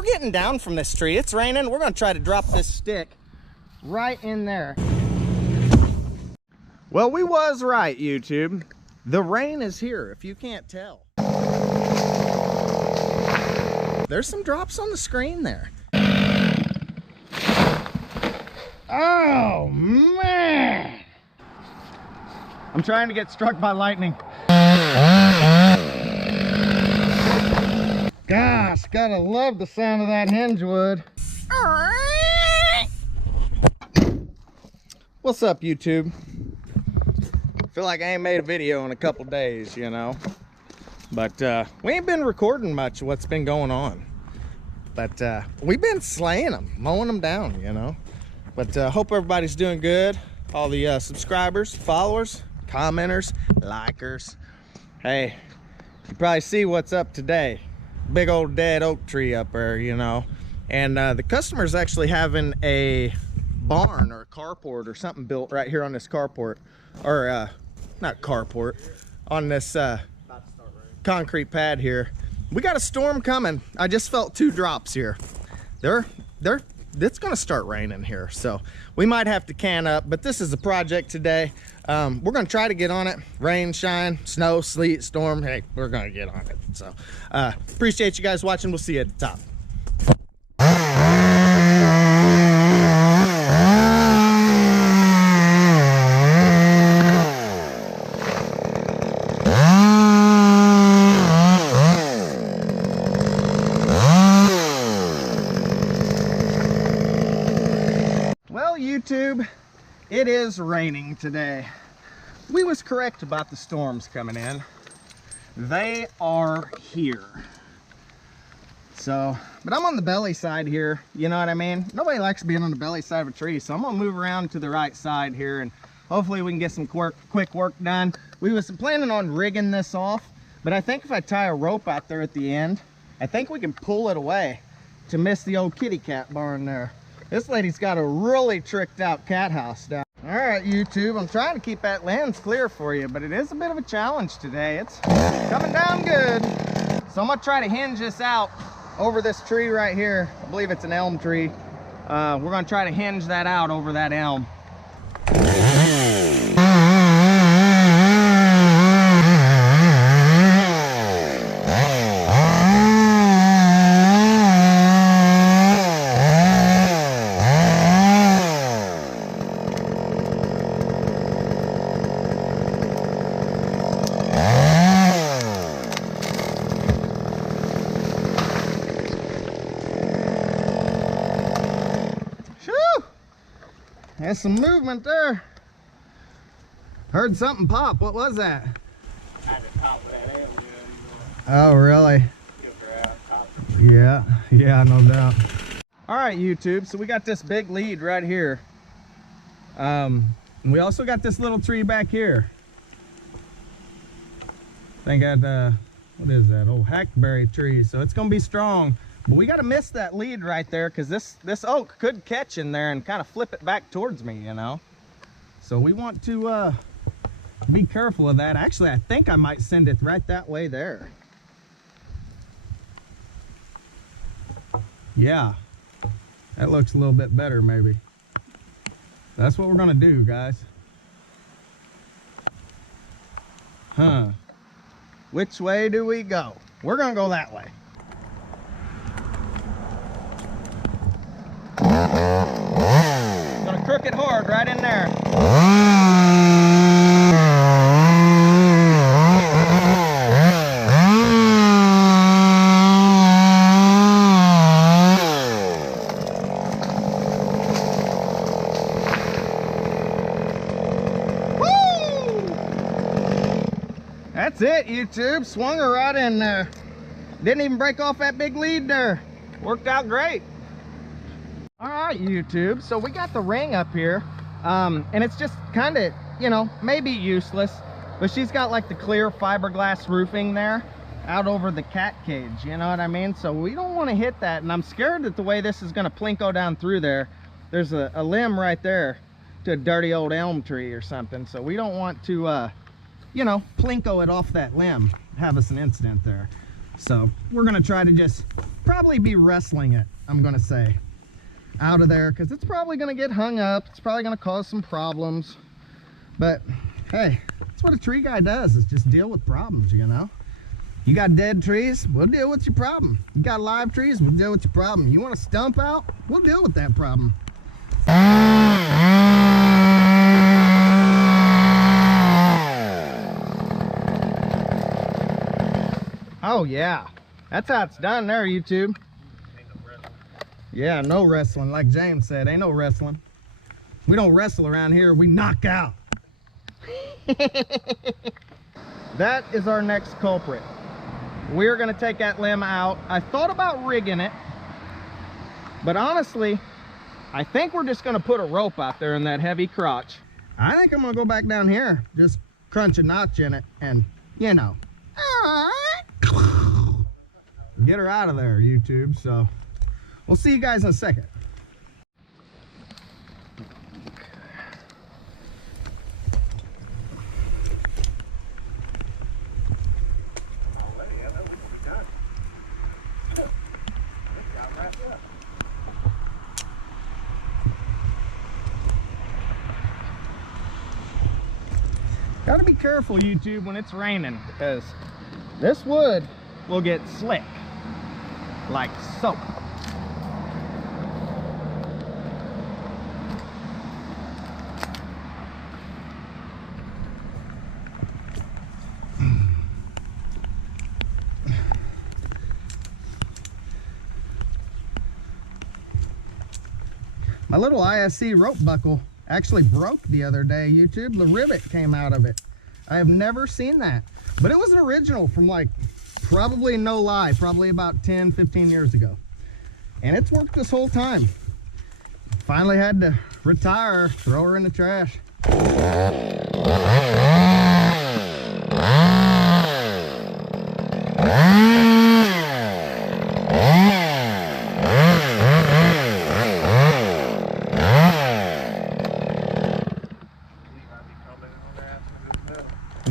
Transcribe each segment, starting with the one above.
we're getting down from this tree. It's raining. We're gonna try to drop this stick right in there. Well, we was right, YouTube. The rain is here, if you can't tell. There's some drops on the screen there. Oh, man. I'm trying to get struck by lightning. Gosh, gotta love the sound of that hinge wood. What's up, YouTube? Feel like I ain't made a video in a couple days, you know. But we ain't been recording much of what's been going on. But we've been slaying them, mowing them down, you know. But hope everybody's doing good. All the subscribers, followers, commenters, likers. Hey, you probably see what's up today. Big old dead oak tree up there, you know. And the customer's actually having a barn or a carport or something built right here on this carport. Or not carport, on this concrete pad here. We got a storm coming. I just felt 2 drops here. It's gonna start raining here, so we might have to can up, but this is a project today. We're gonna try to get on it. Rain, shine, snow, sleet, storm, hey, we're gonna get on it. So appreciate you guys watching. We'll see you at the top. YouTube, it is raining today. We was correct about the storms coming in. They are here. So, but I'm on the belly side here, you know what I mean? Nobody likes being on the belly side of a tree, so I'm gonna move around to the right side here and hopefully we can get some quick work done. We was planning on rigging this off, but I think if I tie a rope out there at the end, I think we can pull it away to miss the old kitty cat barn there. This lady's got a really tricked out cat house down. All right, YouTube, I'm trying to keep that lens clear for you, but it is a bit of a challenge today. It's coming down good. So I'm gonna try to hinge this out over this tree right here. I believe it's an elm tree. We're gonna try to hinge that out over that elm. There's some movement there. Heard something pop. What was that? Oh, really? Yeah, no doubt. All right, YouTube. So we got this big lead right here. And we also got this little tree back here. I think that what is that? Old hackberry tree. So it's gonna be strong. But we got to miss that lead right there because this oak could catch in there and kind of flip it back towards me, you know. So we want to be careful of that. Actually, I think I might send it right that way there. Yeah, that looks a little bit better maybe. That's what we're gonna do, guys. Huh. Which way do we go? We're gonna go that way. Gonna crook it hard right in there. Woo! That's it, YouTube. Swung her right in there. Didn't even break off that big lead there. Worked out great. All right, YouTube, so we got the ring up here, and it's just kind of, you know, maybe useless, but she's got like the clear fiberglass roofing there out over the cat cage, you know what I mean? So we don't want to hit that, and I'm scared that the way this is going to plinko down through there, there's a limb right there to a dirty old elm tree or something, so we don't want to, you know, plinko it off that limb, have us an incident there. So we're going to try to just probably be wrestling it, I'm gonna say, out of there, because it's probably gonna get hung up. It's probably gonna cause some problems. But hey, that's what a tree guy does, is just deal with problems, you know? You got dead trees, we'll deal with your problem. You got live trees, we'll deal with your problem. You want a stump out, we'll deal with that problem. Oh yeah, that's how it's done there, YouTube. Yeah, no wrestling, like James said, ain't no wrestling. We don't wrestle around here, we knock out. That is our next culprit. We're gonna take that limb out. I thought about rigging it, but honestly, I think we're just gonna put a rope out there in that heavy crotch. I think I'm gonna go back down here, just crunch a notch in it, and you know, get her out of there, YouTube. So we'll see you guys in a second. Gotta be careful, YouTube, when it's raining, because this wood will get slick, like so. My little ISC rope buckle actually broke the other day, YouTube. The rivet came out of it. I have never seen that. But it was an original from, like, probably, no lie, probably about 10, 15 years ago. And it's worked this whole time. Finally had to retire, throw her in the trash.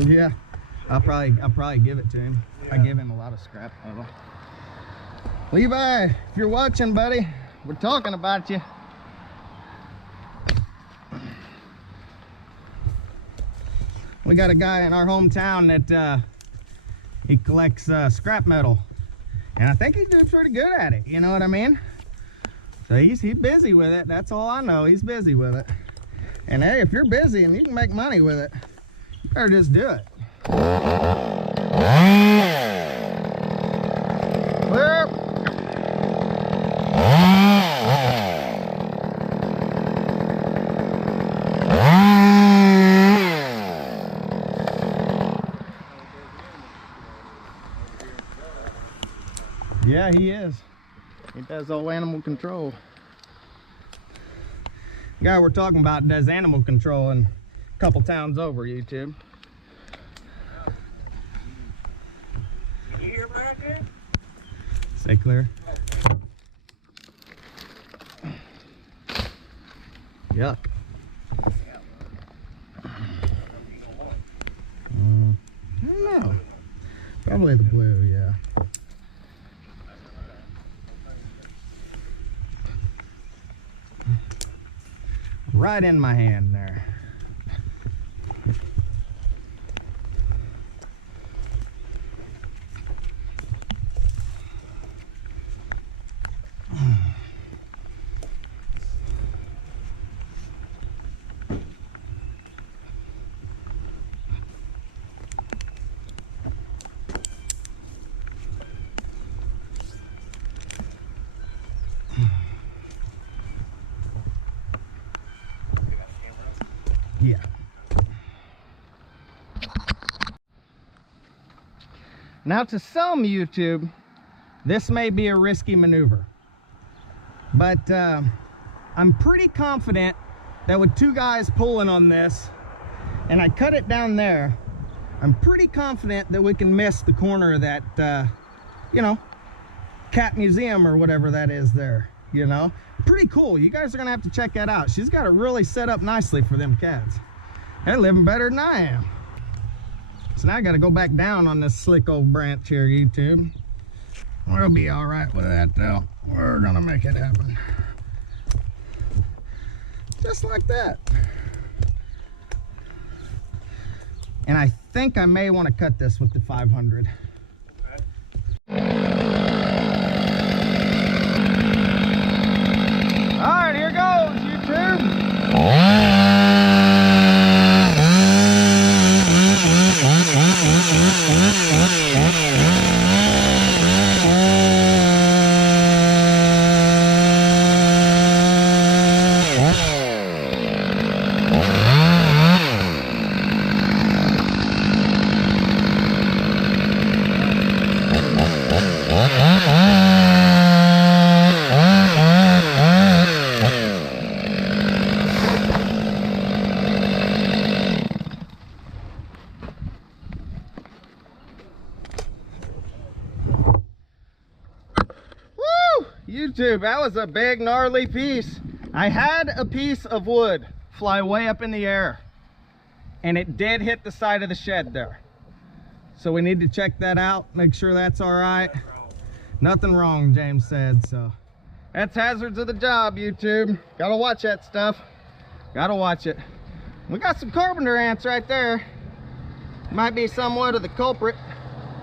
Yeah, I'll probably give it to him. Yeah. I give him a lot of scrap metal. Levi, if you're watching, buddy, we're talking about you. We got a guy in our hometown that he collects scrap metal, and I think he's doing pretty good at it. You know what I mean? So he's busy with it. That's all I know. He's busy with it. And hey, if you're busy and you can make money with it, you better just do it. Whoop. Yeah, he is. He does all animal control. The guy we're talking about does animal control in a couple towns over, YouTube. You hear back there? Stay clear. Yuck. I don't know. Probably the blue, yeah. Right in my hand there. Yeah. Now to some, YouTube, this may be a risky maneuver, but I'm pretty confident that with two guys pulling on this, and I cut it down there, I'm pretty confident that we can miss the corner of that, you know, cat museum or whatever that is there, you know. Pretty cool. You guys are gonna have to check that out. She's got it really set up nicely for them cats. They're living better than I am. So now I gotta go back down on this slick old branch here, YouTube. We'll be all right with that though. We're gonna make it happen. Just like that. And I think I may want to cut this with the 500. All right, here goes, YouTube. YouTube, that was a big gnarly piece. I had a piece of wood fly way up in the air and it did hit the side of the shed there. So we need to check that out, make sure that's all right. Nothing wrong, James said. So that's hazards of the job, YouTube. Gotta watch that stuff. Gotta watch it. We got some carpenter ants right there. Might be somewhat of the culprit.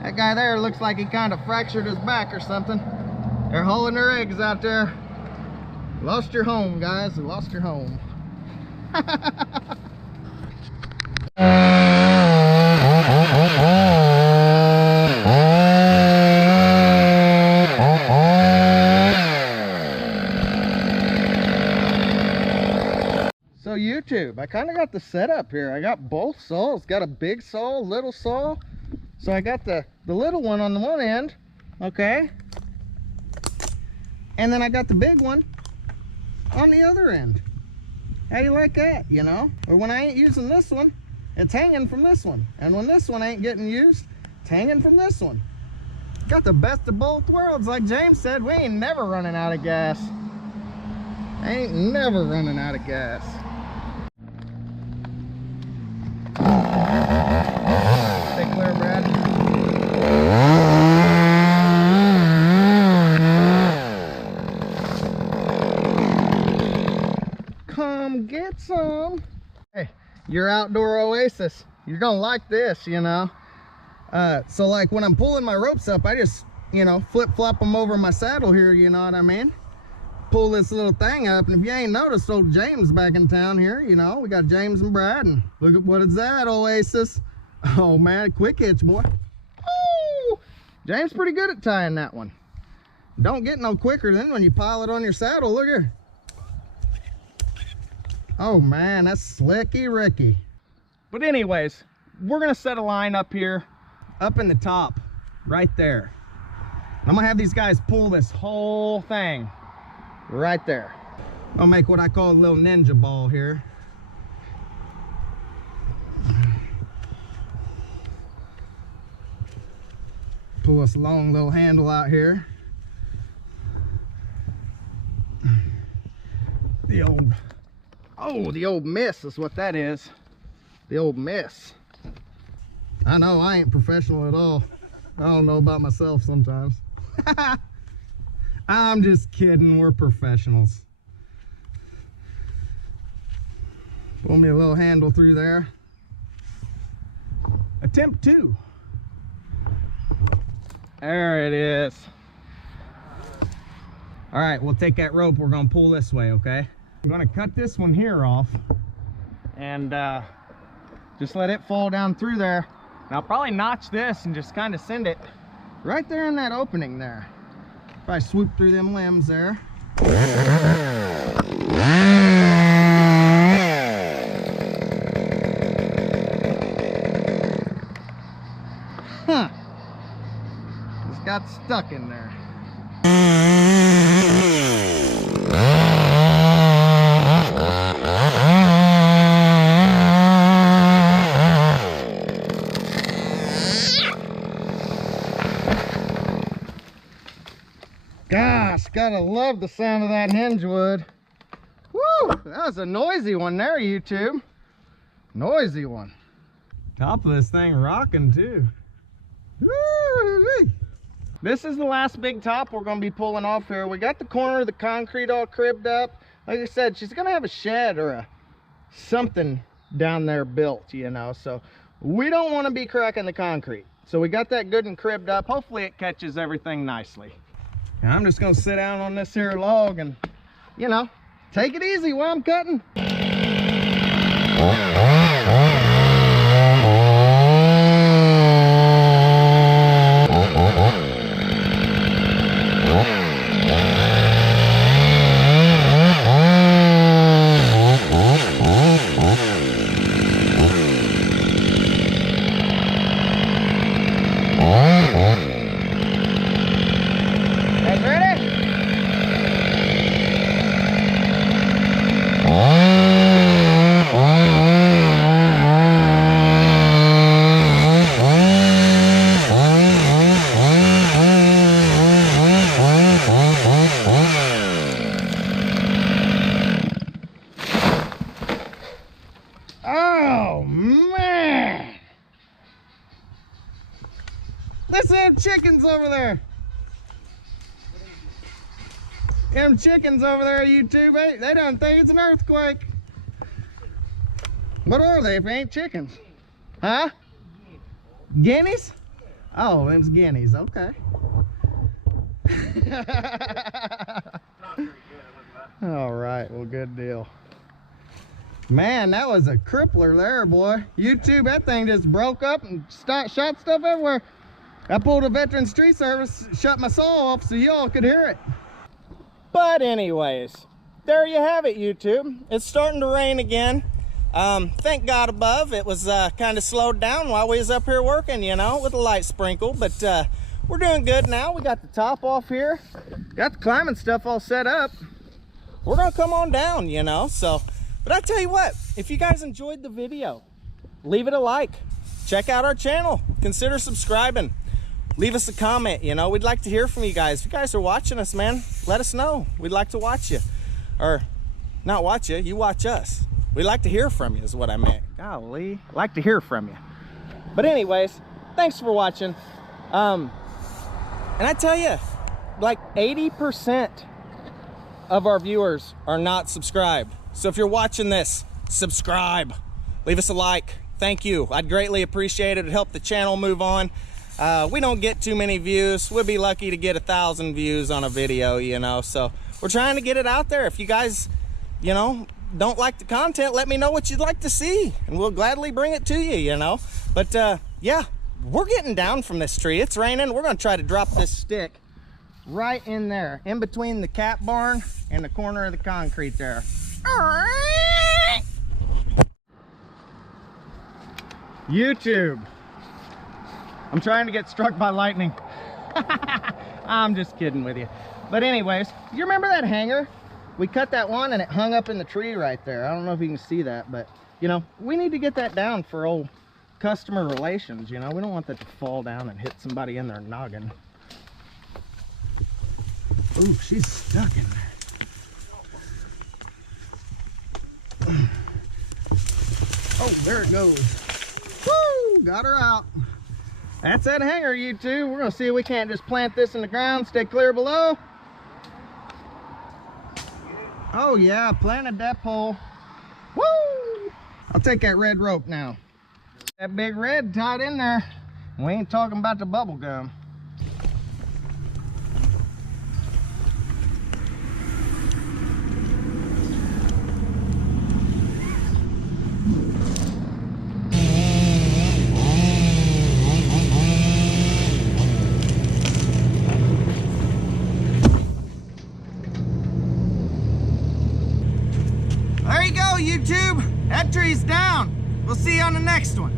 That guy there looks like he kind of fractured his back or something. They're hauling their eggs out there. Lost your home, guys. Lost your home. So YouTube, I kind of got the setup here. I got both saws. Got a big saw, little saw. So I got the little one on the one end, okay? And then I got the big one on the other end. How do you like that, you know? Or when I ain't using this one, it's hanging from this one. And when this one ain't getting used, it's hanging from this one. Got the best of both worlds. Like James said, we ain't never running out of gas. Ain't never running out of gas. Stay clear, Brad. Come get some. Hey, your outdoor oasis. You're gonna like this, you know. So like when I'm pulling my ropes up, I just, you know, flip-flop them over my saddle here, you know what I mean? Pull this little thing up, and if you ain't noticed, old James back in town here, you know, we got James and Brad, and look at what is that, Oasis. Oh man, quick hitch, boy. Oh, James pretty good at tying that one. Don't get no quicker than when you pile it on your saddle. Look here. Oh man, that's slicky Ricky. But anyways, we're gonna set a line up here, up in the top, right there. I'm gonna have these guys pull this whole thing right there. I'll make what I call a little ninja ball here. Pull this long little handle out here. The old miss is what that is. The old miss. I know I ain't professional at all. I don't know about myself sometimes. I'm just kidding, we're professionals. Pull me a little handle through there. Attempt 2. There it is. All right, we'll take that rope. We're gonna pull this way, okay? I'm gonna cut this one here off and just let it fall down through there. And I'll probably notch this and just kind of send it right there in that opening there. If I swoop through them limbs there. Huh. Just got stuck in there. Gosh, gotta love the sound of that hinge wood. Woo! That was a noisy one there, YouTube. Noisy one. Top of this thing rocking too. Woo-wee. this is the last big top we're going to be pulling off here. We got the corner of the concrete all cribbed up. Like I said, she's going to have a shed or something down there built, you know, so we don't want to be cracking the concrete. So we got that good and cribbed up. Hopefully it catches everything nicely. And I'm just going to sit down on this here log and, you know, take it easy while I'm cutting. Listen, chickens over there. Them chickens over there, YouTube, they don't think it's an earthquake. What are they if they ain't chickens? Huh? Guineas? Oh, them's guineas, okay. All right, well, good deal. Man, that was a crippler there, boy. YouTube, that thing just broke up and shot stuff everywhere. I pulled a Veterans Tree Service, shut my saw off so y'all could hear it. But anyways, there you have it, YouTube. It's starting to rain again. Thank God above, it was kind of slowed down while we was up here working, you know, with a light sprinkle. But we're doing good now. We got the top off here. Got the climbing stuff all set up. We're gonna come on down, you know, so. But I tell you what, if you guys enjoyed the video, leave it a like. Check out our channel. Consider subscribing. Leave us a comment, you know. We'd like to hear from you guys. If you guys are watching us, man, let us know. We'd like to watch you. Or, not watch you, you watch us. We'd like to hear from you is what I meant. Golly, like to hear from you. But anyways, thanks for watching. And I tell you, like 80% of our viewers are not subscribed. So if you're watching this, subscribe. Leave us a like. Thank you. I'd greatly appreciate it. It'd help the channel move on. We don't get too many views. We'll be lucky to get 1,000 views on a video, you know, so we're trying to get it out there. If you guys, you know, don't like the content, let me know what you'd like to see and we'll gladly bring it to you, you know. But yeah, we're getting down from this tree. It's raining. We're going to try to drop this stick right in there, in between the cat barn and the corner of the concrete there. YouTube, I'm trying to get struck by lightning. I'm just kidding with you. But anyways, you remember that hanger? We cut that one and it hung up in the tree right there. I don't know if you can see that, but you know, we need to get that down for old customer relations, you know. We don't want that to fall down and hit somebody in their noggin. Ooh, she's stuck in there. Oh, there it goes. Woo, got her out. That's that hanger, YouTube. We're gonna see if we can't just plant this in the ground, stay clear below. Oh yeah, planted that pole. Woo! I'll take that red rope now. That big red tied in there. We ain't talking about the bubble gum. There you go, YouTube. That tree's down. We'll see you on the next one.